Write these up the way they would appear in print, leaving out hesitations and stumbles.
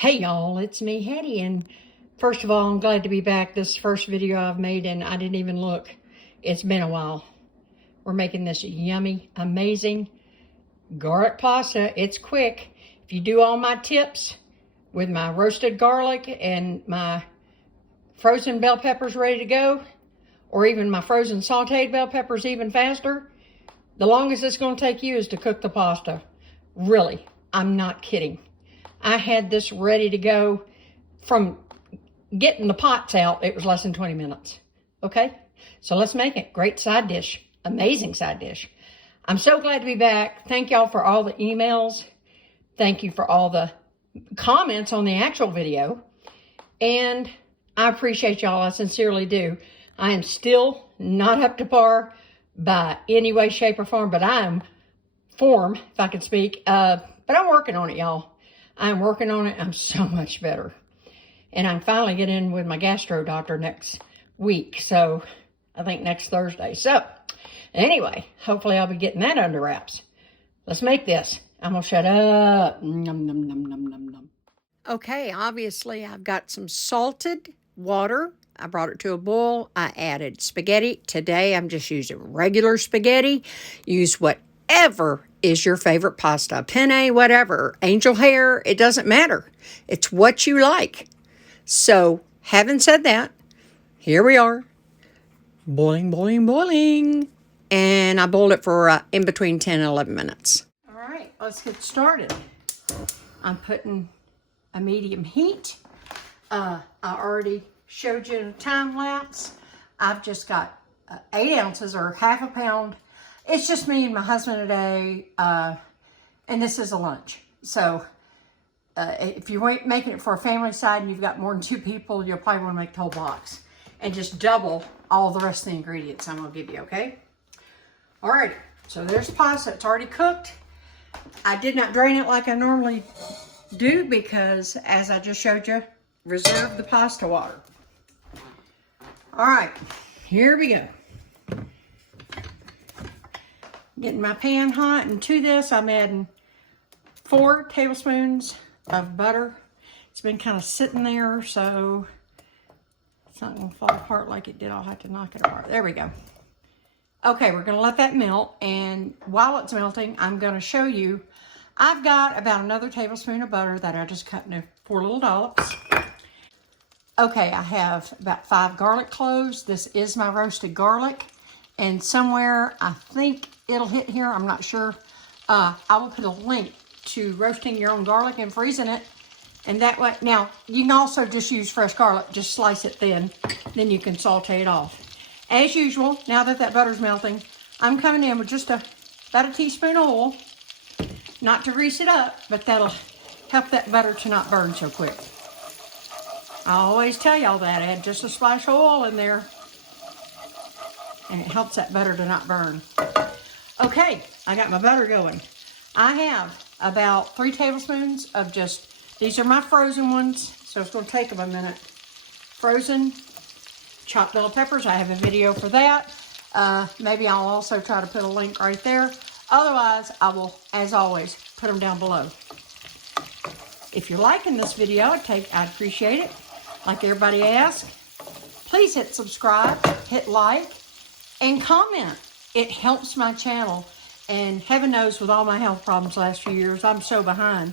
Hey y'all, it's me, Hattie, and first of all, I'm glad to be back. This first video I've made, and I didn't even look. It's been a while. We're making this yummy, amazing garlic pasta. It's quick. If you do all my tips with my roasted garlic and my frozen bell peppers ready to go, or even my frozen sauteed bell peppers even faster, the longest it's going to take you is to cook the pasta. Really, I'm not kidding. I had this ready to go from getting the pots out. It was less than 20 minutes. Okay, so let's make it. Great side dish, amazing side dish. I'm so glad to be back. Thank y'all for all the emails. Thank you for all the comments on the actual video. And I appreciate y'all, I sincerely do. I am still not up to par by any way, shape, or form, but I am if I can speak. But I'm working on it, y'all. I'm working on it. I'm so much better. And I'm finally getting in with my gastro doctor next week. So I think next Thursday. So anyway, hopefully I'll be getting that under wraps. Let's make this. I'm going to shut up. Nom, nom, nom, nom, nom, nom. Okay, obviously I've got some salted water. I brought it to a boil. I added spaghetti. Today I'm just using regular spaghetti. Use whatever is your favorite pasta, penne, whatever, angel hair, it doesn't matter. It's what you like. So, having said that, here we are, boiling, boiling, boiling. And I boiled it for in between 10 and 11 minutes. All right, let's get started. I'm putting a medium heat. I already showed you in a time lapse. I've just got 8 ounces or half a pound. It's just me and my husband today, and this is a lunch. So if you're making it for a family side and you've got more than 2 people, you'll probably want to make the whole box. And just double all the rest of the ingredients I'm going to give you, okay? All right, so there's pasta. It's already cooked. I did not drain it like I normally do because, as I just showed you, reserve the pasta water. All right, here we go. Getting my pan hot, and to this I'm adding 4 tablespoons of butter. It's been kind of sitting there, so it's not going to fall apart like it did. I'll have to knock it apart. There we go. Okay, we're going to let that melt, and while it's melting, I'm going to show you, I've got about another tablespoon of butter that I just cut into 4 little dollops. Okay, I have about 5 garlic cloves. This is my roasted garlic. And somewhere, I think it'll hit here, I'm not sure. I will put a link to roasting your own garlic and freezing it. And that way, now, you can also just use fresh garlic, just slice it thin, then you can saute it off. As usual, now that that butter's melting, I'm coming in with just about a teaspoon of oil. Not to grease it up, but that'll help that butter to not burn so quick. I always tell y'all that, add just a splash of oil in there. And it helps that butter to not burn. Okay, I got my butter going. I have about 3 tablespoons of these are my frozen ones, so it's going to take them a minute. Frozen chopped bell peppers, I have a video for that. Maybe I'll also try to put a link right there. Otherwise, I will, as always, put them down below. If you're liking this video, I'd appreciate it. Like everybody asks, please hit subscribe, hit like, and comment. It helps my channel. And heaven knows, with all my health problems the last few years, I'm so behind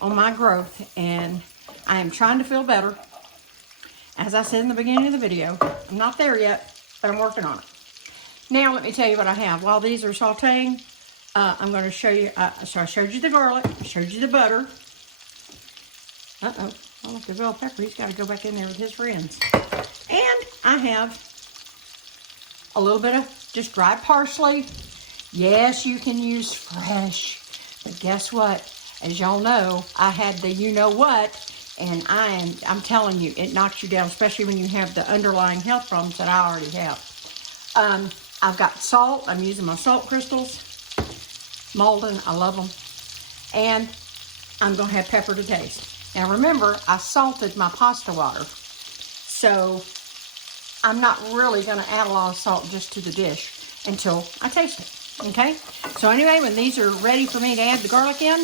on my growth. And I am trying to feel better. As I said in the beginning of the video, I'm not there yet, but I'm working on it. Now, let me tell you what I have. While these are sauteing, I'm going to show you. So I showed you the garlic. I showed you the butter. Uh-oh. I left the bell pepper. He's got to go back in there with his friends. And I have a little bit of just dried parsley. Yes, you can use fresh, but guess what? As y'all know, I had the you-know-what, and I'm telling you, it knocks you down, especially when you have the underlying health problems that I already have. I've got salt. I'm using my salt crystals. Malden, I love them. And I'm going to have pepper to taste. Now remember, I salted my pasta water, so I'm not really going to add a lot of salt just to the dish until I taste it, okay? So anyway, when these are ready for me to add the garlic in,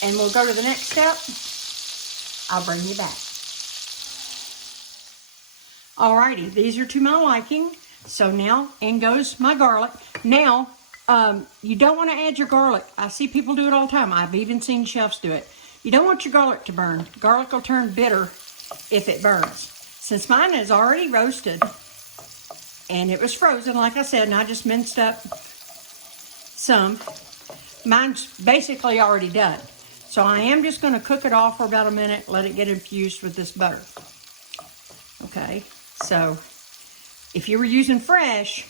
and we'll go to the next step, I'll bring you back. Alrighty, these are to my liking. So now, in goes my garlic. Now, you don't want to add your garlic. I see people do it all the time. I've even seen chefs do it. You don't want your garlic to burn. Garlic will turn bitter if it burns. Since mine is already roasted, and it was frozen, like I said, and I just minced up some, mine's basically already done. So I am just going to cook it off for about a minute, let it get infused with this butter. Okay, so if you were using fresh,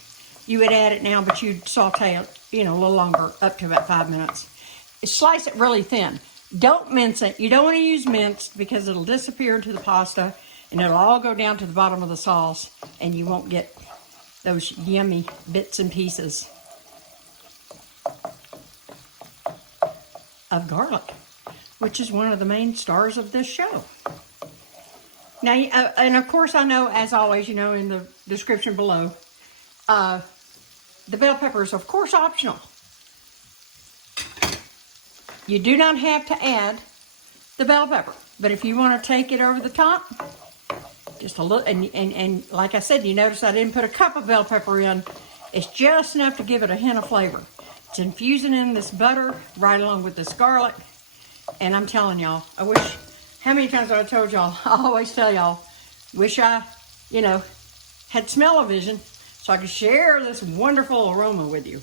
you would add it now, but you'd saute it, a little longer, up to about 5 minutes. Slice it really thin. Don't mince it. You don't want to use minced because it'll disappear into the pasta and it'll all go down to the bottom of the sauce and you won't get those yummy bits and pieces of garlic, which is one of the main stars of this show. Now, and of course, I know, as always, in the description below, the bell pepper is, of course, optional. You do not have to add the bell pepper, but if you want to take it over the top, just a little, and like I said, you notice I didn't put a cup of bell pepper in. It's just enough to give it a hint of flavor. It's infusing in this butter right along with this garlic, and I'm telling y'all, I wish, how many times have I told y'all, I always tell y'all, wish I, had smell-o-vision so I could share this wonderful aroma with you.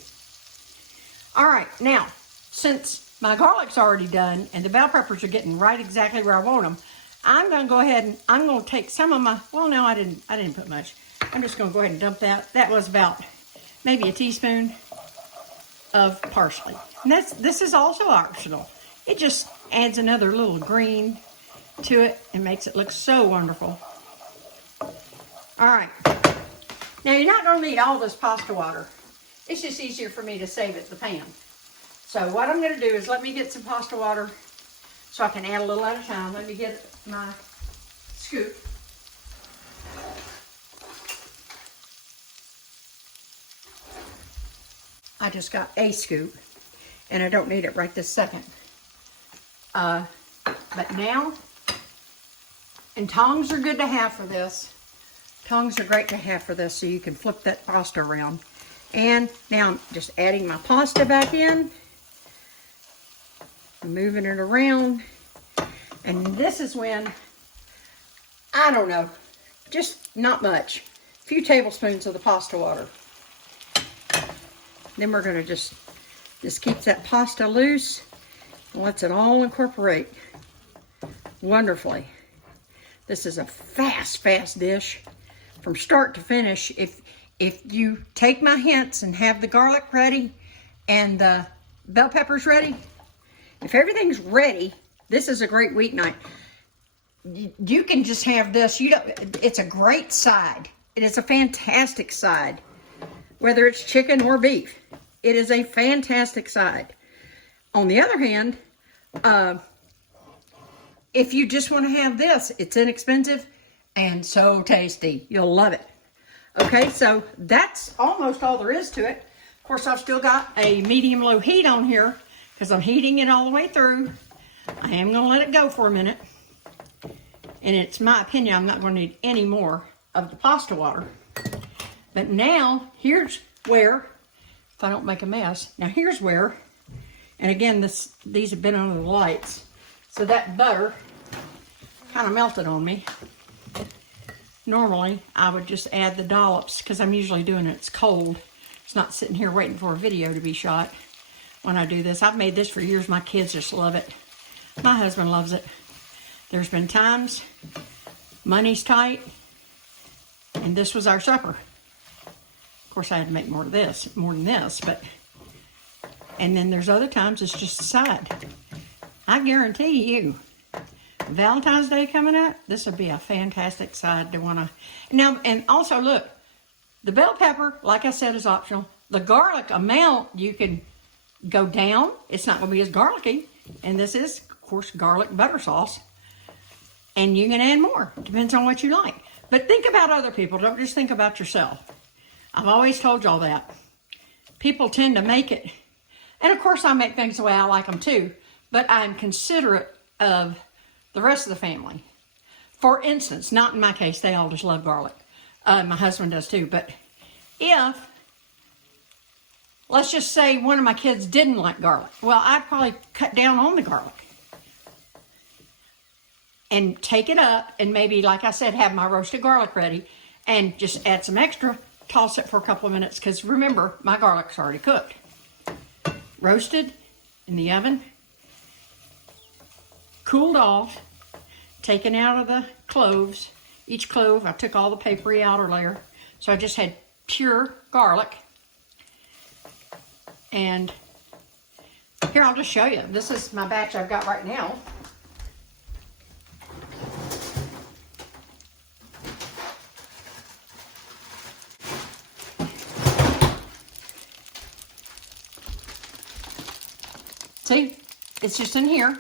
All right, now, since my garlic's already done and the bell peppers are getting right exactly where I want them, I'm going to go ahead and I'm going to take some of my, well, no, I didn't put much. I'm just going to go ahead and dump that. That was about maybe a teaspoon of parsley. And this is also optional. It just adds another little green to it and makes it look so wonderful. All right. Now, you're not going to need all this pasta water. It's just easier for me to save it in the pan. So what I'm going to do is let me get some pasta water so I can add a little at a time. Let me get my scoop. I just got a scoop, and I don't need it right this second. But now, and tongs are good to have for this. Tongs are great to have for this so you can flip that pasta around. And now I'm just adding my pasta back in. Moving it around. And this is when, I don't know, just not much. A few tablespoons of the pasta water. Then we're going to just keep that pasta loose and lets it all incorporate wonderfully. This is a fast dish from start to finish. If you take my hints and have the garlic ready and the bell peppers ready, if everything's ready, this is a great weeknight. You can just have this. It's a great side. It is a fantastic side. Whether it's chicken or beef, it is a fantastic side. On the other hand, if you just want to have this, it's inexpensive and so tasty. You'll love it. Okay, so that's almost all there is to it. Of course, I've still got a medium-low heat on here because I'm heating it all the way through. I am going to let it go for a minute. And it's my opinion, I'm not going to need any more of the pasta water. But now, here's where, if I don't make a mess, now here's where, and again, these have been under the lights, so that butter kind of melted on me. Normally, I would just add the dollops, because I'm usually doing it, it's cold. It's not sitting here waiting for a video to be shot when I do this. I've made this for years. My kids just love it. My husband loves it. There's been times, money's tight, and this was our supper. Of course, I had to make more than this, but, and then there's other times it's just a side. I guarantee you, Valentine's Day coming up, this would be a fantastic side to want to. Now, and also look, the bell pepper, like I said, is optional. The garlic amount, you can go down. It's not going to be as garlicky. And this is, of course, garlic butter sauce. And you can add more. Depends on what you like. But think about other people. Don't just think about yourself. I've always told y'all that. People tend to make it. And, of course, I make things the way I like them, too. But I'm considerate of the rest of the family. For instance, not in my case, they all just love garlic. My husband does too, but if, let's just say one of my kids didn't like garlic, well, I'd probably cut down on the garlic and take it up and maybe, like I said, have my roasted garlic ready and just add some extra, toss it for a couple of minutes, because remember, my garlic's already cooked. Roasted in the oven, cooled off, taken out of the cloves. Each clove, I took all the papery outer layer, so I just had pure garlic. And here, I'll just show you. This is my batch I've got right now. See, it's just in here.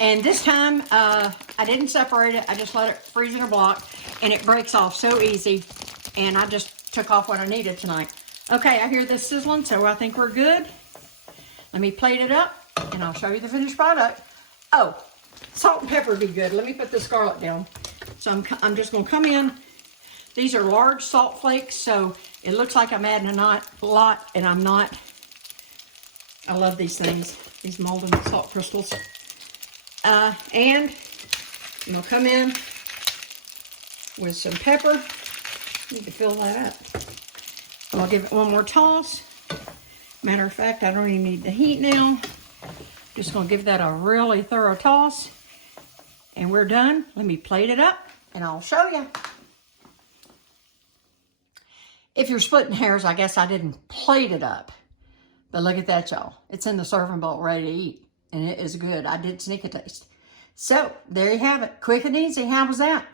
And this time, I didn't separate it. I just let it freeze in a block, and it breaks off so easy. And I just took off what I needed tonight. Okay, I hear this sizzling, so I think we're good. Let me plate it up, and I'll show you the finished product. Oh, salt and pepper would be good. Let me put this garlic down. So I'm just going to come in. These are large salt flakes, so it looks like I'm adding a lot, and I'm not. I love these things, these molten salt crystals. And I'm going to come in with some pepper. Need to fill that up. I'll give it one more toss. Matter of fact, I don't even need the heat now. Just going to give that a really thorough toss. And we're done. Let me plate it up and I'll show you. If you're splitting hairs, I guess I didn't plate it up. But look at that, y'all. It's in the serving bowl ready to eat. And it is good. I did sneak a taste. So, there you have it. Quick and easy. How was that?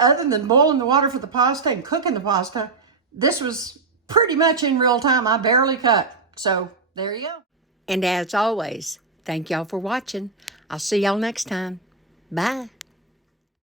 Other than boiling the water for the pasta and cooking the pasta, this was pretty much in real time. I barely cut. So, there you go. And as always, thank y'all for watching. I'll see y'all next time. Bye.